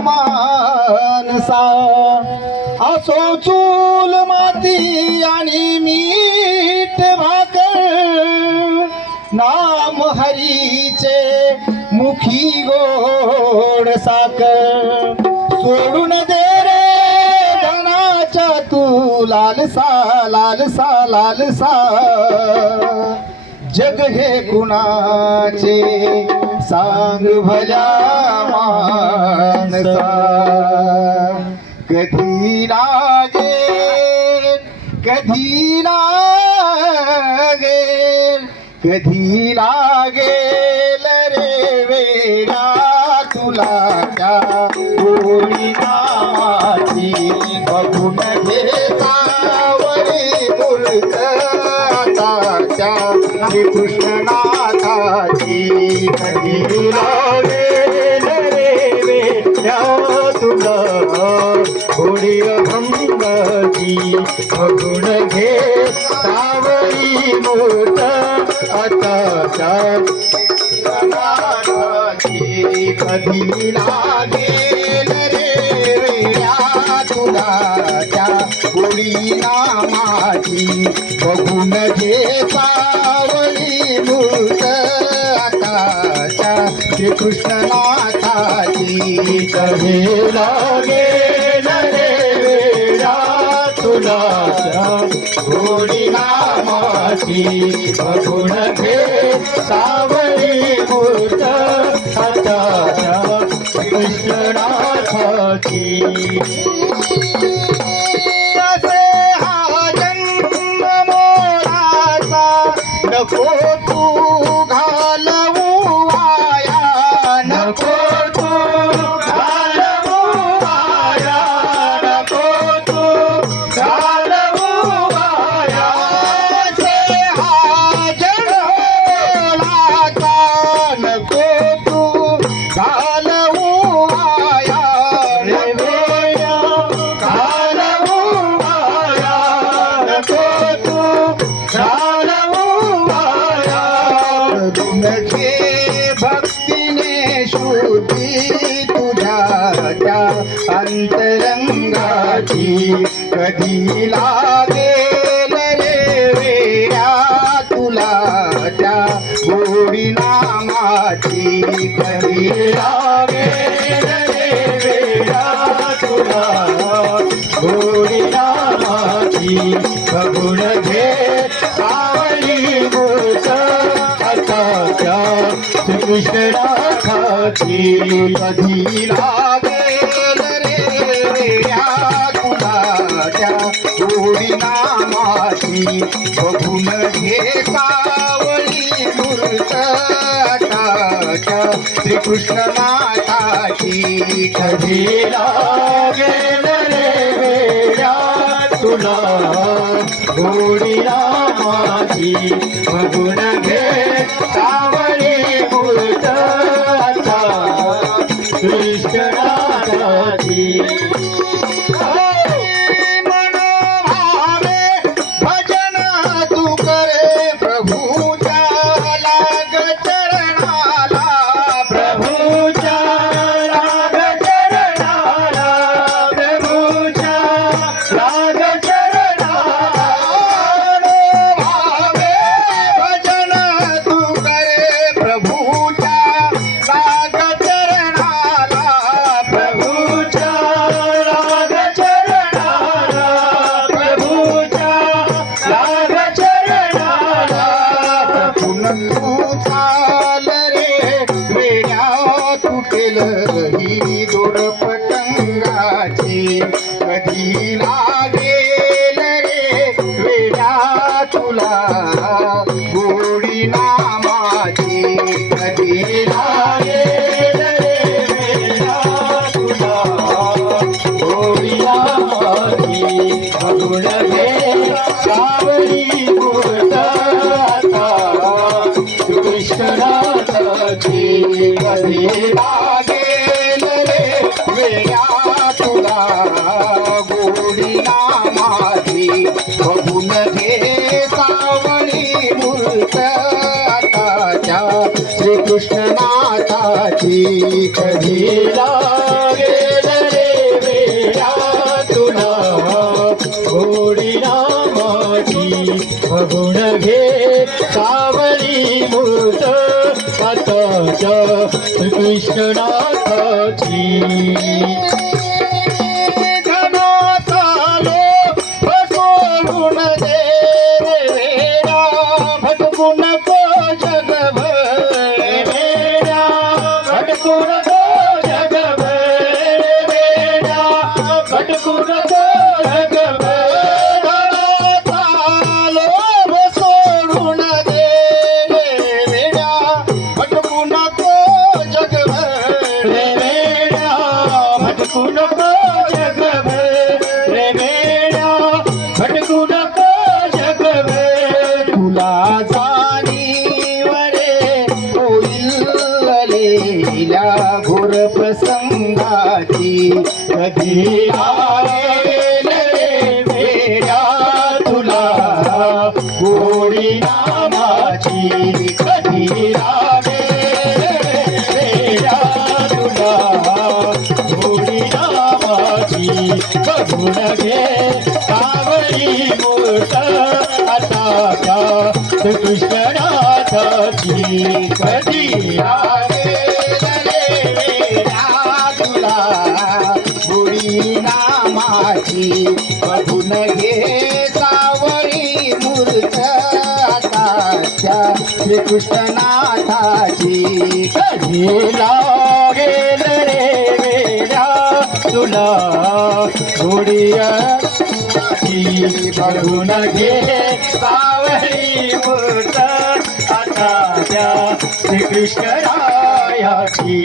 मानसा. असो चूल माती आणि मीठ भाकर. नाम हरीचे मुखी गोड साकर सोडून दे रे धनाच्या तू लालसा लालसा लालसा. जग हे कुणाचे? सांग भल्या मानसा कधी लागेल कधी लागेल कधी लागेल रे वेडा तुला त्या गोळी नामाची बघून घेता वरी मूर्त आता त्या श्रीकृष्णनाथाची कधी लागेल रे वेळा तुला गोळी अभंगाची बघून घे सावरी मूर्त आता कधी लागेल रे तुला त्या गोळी नामाची बघून घे सावळी कृष्णनाथाची कवे लागे नरे वेळा तुला. गोडी नामाची बघून घे सावळी मूर्त आता त्या कृष्णनाथाची. असे बघून घे सावली मूर्त आता त्या श्रीकृष्णनाथाची कधी लागेल रे वेळा गोडी नामाची बघून घे सावळी मूर्त आता श्रीकृष्णनाथाची कधी लागेल रे तुला गोडी रामाची बघून घे सावळी आता. चाल रे वेड्या तुटेल ही दोर पतंगाची. कधी लागेल रे वेड्या तुला गोडी नामाची. कधी लागेल रे वेड्या तुला गोडी नामाची. घे सावरी कधी लागेल रे वेळा तुला? गोडी नामाची गुण घे सावरी मूर्त आताच्या कृष्णाची が कधी वेड्या तुला गोडी नामाची कधी आवेल वेड्या तुला गोडी नामाची बघून घे आता कधी बघून घे सावळी मूर्त आताच्या श्रीकृष्णनाथाची कधी लागेल रे वेड्या तुला? गोडिया बघून घे सावळी मूर्त आता त्या श्रीकृष्णरायाची.